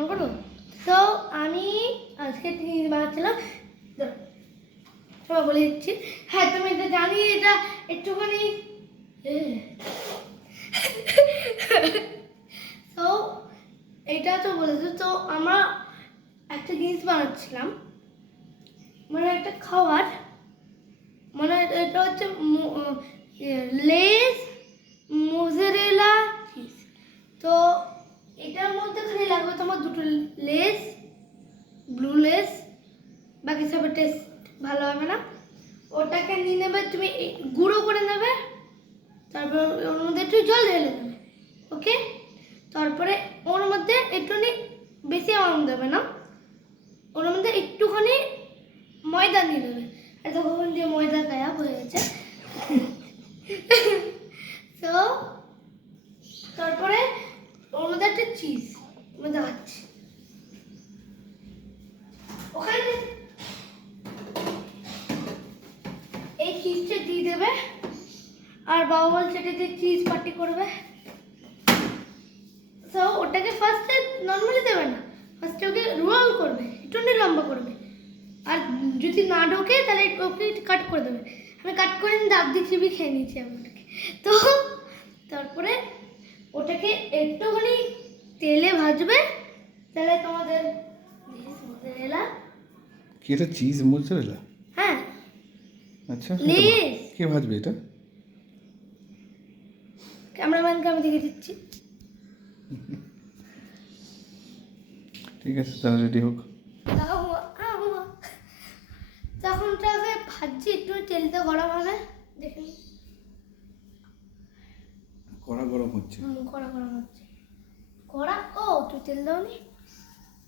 On করো। তো আমি আজকে জিনিস বানাচ্ছিলাম, সবাই বলে দিচ্ছি। হ্যাঁ, তুমি এটা জানি, এটা একটুখানি তো এটা তো বলেছো। তো আমরা একটা জিনিস বানাচ্ছিলাম, মানে একটা খাবার, মানে এটা হচ্ছে লেস মোজারেলা চিজ। তো এটার মধ্যে খালি লাগবে তোমার দুটো লেস, ব্লু লেস, বাকি সবের টেস্ট ভালো হবে না। ওটাকে নিয়ে নেবে তুমি, গুঁড়ো করে নেবে, তারপর ওর মধ্যে একটু জল ঢেলে দেবে। ওকে, তারপরে ওর মধ্যে একটুখানি, বেশি অ্যামাউন্ট দেবে না, ওর মধ্যে একটুখানি ময়দা নিয়ে নেবে। আর তখন দিয়ে ময়দা গায়েব হয়ে গেছে। তো তারপরে ওর মধ্যে একটা চিজ দেখাচ্ছি, ওখানে এই চিজটা দিয়ে দেবে। আর বাবা বলছে এটাতে চিজ পার্টি করবে। তো ওটাকে ফার্স্টে নর্মালি দেবে না, ফার্স্টে ওকে রোল করবে, একটু লম্বা করবে। আর যদি না ঢোকে তাহলে ওকে কাট করে দেবে। আমি কাট করে দাব দিয়ে চিবি খেয়ে নিয়েছি আমি ওটাকে। তো তারপরে ওটাকে একটুখানি তেলে ভাজবে, তাহলে তোমাদের মোজারেলা। কি এটা চিজ মোজারেলা? হ্যাঁ, আচ্ছা, লেস। কে ভাজবে এটা? ক্যামেরাম্যানকে আমি দেখে দিচ্ছি। ঠিক আছে, তাহলে রেডি হোক। তখন ওটাকে ভাজছি, একটু তেলটা গরম হবে, দেখে নি। কড়া গরম হচ্ছে। কড়া গরম হচ্ছে। কড়া, ও তুই তেল দাওনি?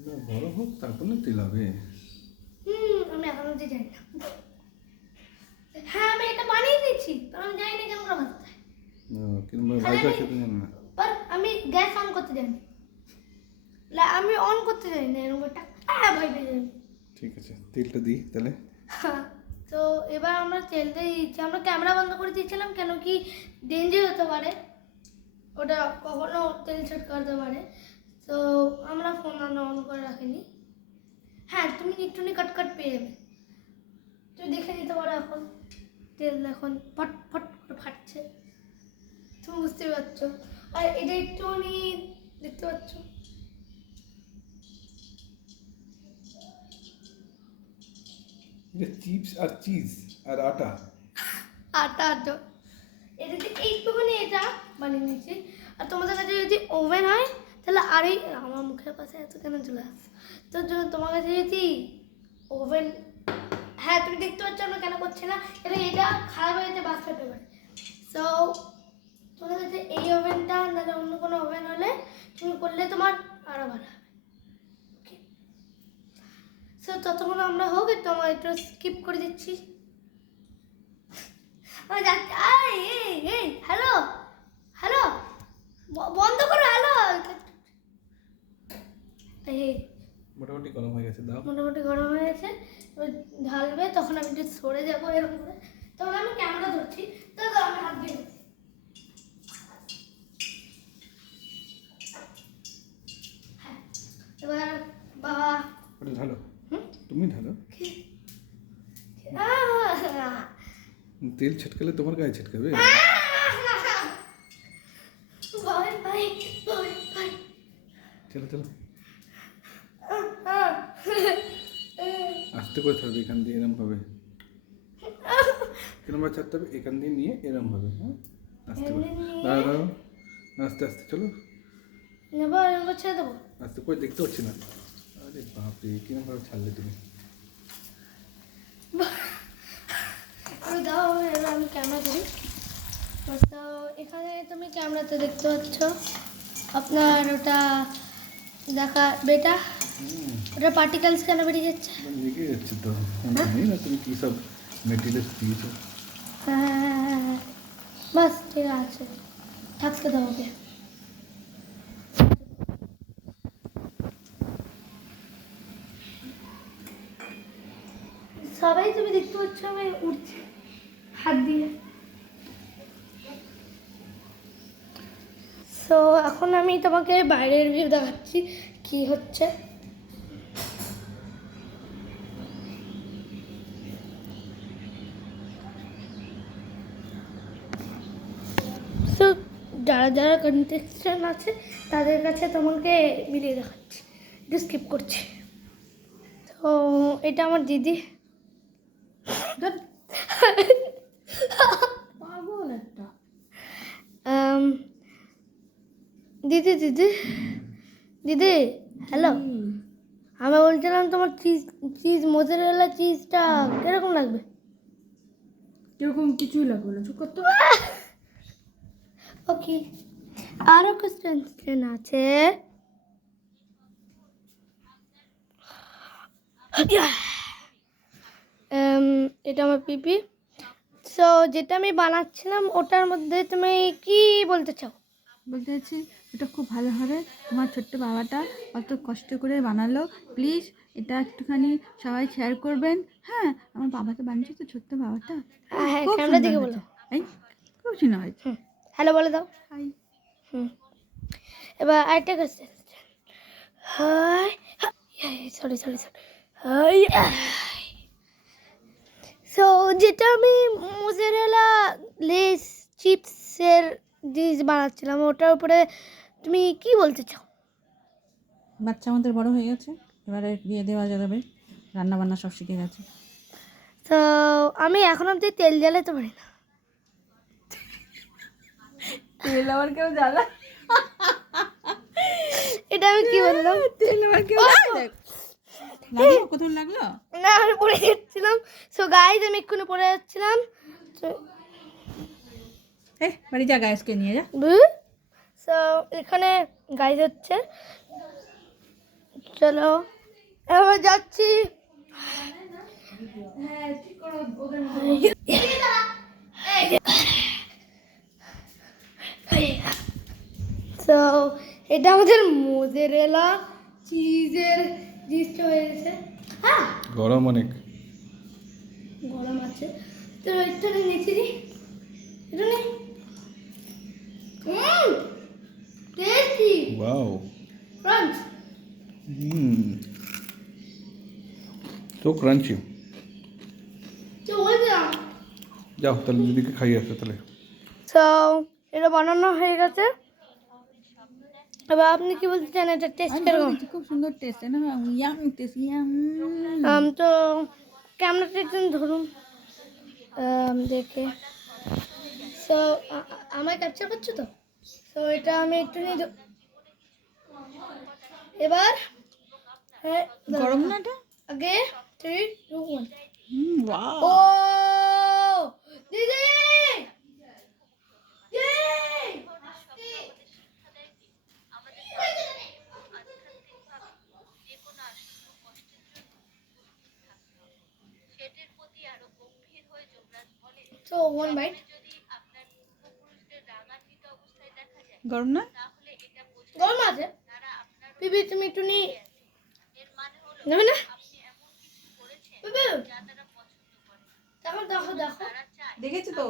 না, গরম হোক তারপর না তেল হবে। আমি এখন অব্দি জানি না। হ্যাঁ, আমি এটা বানিয়ে দিচ্ছি, আমি জানি না কেমন করে ভাজতে হয়। কিরকম ভাজতে হয় সেটা জানি না। বাট আমি গ্যাস অন করতে জানি, আমি অন করতে জানি না এরকম একটা ভাই জানি। ঠিক আছে, তেলটা দিই তাহলে। তো এবার আমরা তেল দিয়ে দিচ্ছি। আমরা ক্যামেরা বন্ধ করে দিয়েছিলাম, কেন কি ডেঞ্জার হতে পারে, ওটা কখনো তেল ছিটকাতে পারে। তো আমরা ফোন অন করে রাখিনি। হ্যাঁ, তুমি একটুখানি কাট পেয়ে যাবে, তুমি দেখে নিতে পারো। এখন তেল এখন ফট ফট করে ফাটছে, তুমি বুঝতে পারছো। আর এটা একটুখানি দেখতে পাচ্ছ, এটা চিপস আর চিজ আর আটা। আটা আটা এটাতে একটুখানি এটা বানিয়ে নিচ্ছি। আর তোমাদের কাছে যদি ওভেন হয় তাহলে আরই, আমার মুখের পাশে এত কেন চলে আসছে, তো তোমার কাছে যদি ওভেন, হ্যাঁ তুমি দেখতে পাচ্ছ আমরা কেন করছি না, এটা খারাপ হয়ে যেতে বাস পেতে পারে। সো তোমার কাছে এই ওভেনটা নাহলে অন্য কোনো ওভেন হলে তুমি করলে তোমার আরও ভালো হবে। ওকে, সো ততক্ষণ আমরা হোক, একটু আমার একটু স্কিপ করে দিচ্ছি। হ্যালো হ্যালো, বন্ধ করো, হ্যালো। মোটামুটি গরম হয়ে গেছে, দাও। মোটামুটি গরম হয়ে গেছে, ঢালবে, তখন আমি একটু সরে যাবো এরকম করে, তখন আমি ক্যামেরা ধরছি, তো আমি হাত দিয়ে দিচ্ছি। হ্যাঁ, এবার বাবা ওটা ঢালো, তুমি ঢালো। তেল ছিটকালে তোমার গায়ে ছিটকাবে। চলো চলো, আস্তে করে ছাড়বে, এখান দিয়ে এরম হবে। কিরম ভাবে ছাড়তে হবে, এখান দিয়ে নিয়ে এরম হবে। হ্যাঁ, আস্তে করে দাঁড়াও দাঁড়াও, আস্তে আস্তে চলো। নেবো, এরকম ছেড়ে দেবো। আস্তে করে, দেখতে পাচ্ছি না। আরে বাপরে, কিরম ভাবে ছাড়লে তুমি। দাও, এবার আমি ক্যামেরা ধরি। তো এখানে তুমি ক্যামেরাতে দেখতে পাচ্ছ আপনার ওটা দেখা বেটা, ওটা পার্টিকেলস কেন বেরিয়ে যাচ্ছে? লেগে যাচ্ছে তো, জানি না তুমি কী সব মেটেরিয়ালস দিয়েছো। হ্যাঁ, বাস ঠিক আছে, থাকতে দাও ওকে। সবাই তুমি দেখতে পাচ্ছ আমি উঠছি হাত দিয়ে। সো এখন আমি তোমাকে বাইরের ভিউ দেখাচ্ছি, কি হচ্ছে। তো যারা যারা কন্টেস্টেন্ট আছে তাদের কাছে তোমাকে মিলিয়ে দেখাচ্ছি, একটু স্কিপ করছি। তো এটা আমার দিদি। পাগল একটা। দিদি দিদি দিদি হ্যালো, আমি বলছিলাম তোমার চিজ মোজারেলা চিজটা কিরকম লাগবে? এরকম কিছুই লাগবে না, চুপ করতে। ওকে, আরও কোশ্চেন আছে। এটা আমার পিপি। সো যেটা আমি বানাচ্ছিলাম ওটার মধ্যে তুমি কি বলতে চাও? বলতে চাচ্ছি এটা খুব ভালো হবে, তোমার ছোট্ট বাবাটা অত কষ্ট করে বানালো, প্লিজ এটা একটুখানি সবাই শেয়ার করবেন। হ্যাঁ, আমার বাবাটা বানিয়েছে তো, ছোট্ট বাবাটা হ্যাঁ, খুব ক্যামেরা সুন্দর দিকে হয়েছে। বলো। এই খুব সুন্দর হয়েছে। হ্যালো বলে দাও। হাই। হুম, এবার আরেকটা question. Hi, sorry sorry sorry, hi. So যেটা আমি মোজারেলা লেস চিপসের জিনিস বানাচ্ছিলাম ওটার উপরে তুমি কি বলতে চাও? বাচ্চা আমাদের বড় হয়ে গেছে, এবারে বিয়ে দেওয়া যাবে, রান্না বান্না সব শিখে গেছে। তো আমি এখন অব্দি তেল জ্বালাতে পারি না। তেল আবার কেউ জ্বালা? এটা আমি কি বললাম? তেল আবার কেউ লাগলো? কোথাও লাগলো? না, আমি পড়ে যাচ্ছিলাম। সো গাইজ আমি এক্ষুনি পড়ে যাচ্ছিলাম। বাড়ি যা, গায়েসকে নিয়ে যা। সো এখানে গাইজ হচ্ছে, চলো এবার যাচ্ছি। সো এটা আমাদের মোজারেলা চিজের জিনিসটা হয়ে গেছে। হ্যাঁ, গরম অনেক। গরম আছে তো এটা নিচে দিই, এটা নেই। Tasty wow. ক্রাঞ্চ। তো ক্রাঞ্চি। তো বলে দিলাম। যাও তাহলে দিদিকে খাইয়ে আসো তাহলে। সো এটা বানানো হয়ে গেছে। এবার আপনি কি বলতে চান এটা টেস্ট কিরকম? খুব সুন্দর টেস্ট, না? Yum taste, yum. তো ক্যামেরাটা একটু ধরুন দেখে। সো আমায় ক্যাপচার করছো তো? সো এটা আমি একটু নিয়ে এবার হ্যাঁ গরম না এটা? আগে 3 2 1। ওয়াও। ও দিদি তো 1 বাইট। গরম না? গরম আছে পিপি, তুমি একটু নিয়ে নেবে না? পিপি দেখো দেখো দেখো, দেখেছি তো,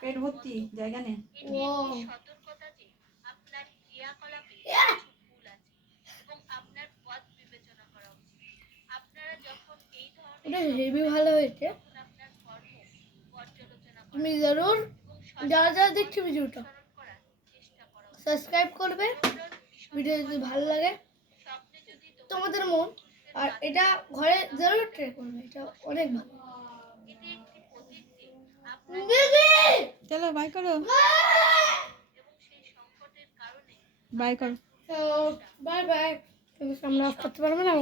পেট ভর্তি, জায়গা নেই। ও এটা হেভি ভালো হয়েছে। তুমি জরুর যারা যারা দেখছো ভিডিওটা সাবস্ক্রাইব করবে, ভিডিও যদি ভালো লাগে তোমাদের মন, আর এটা ঘরে জরুর ট্রাই করবে, এটা অনেক ভালো। দিদি চলো বাই করো, বাই করো। Bye bye. আমরা অফ করতে পারবো না।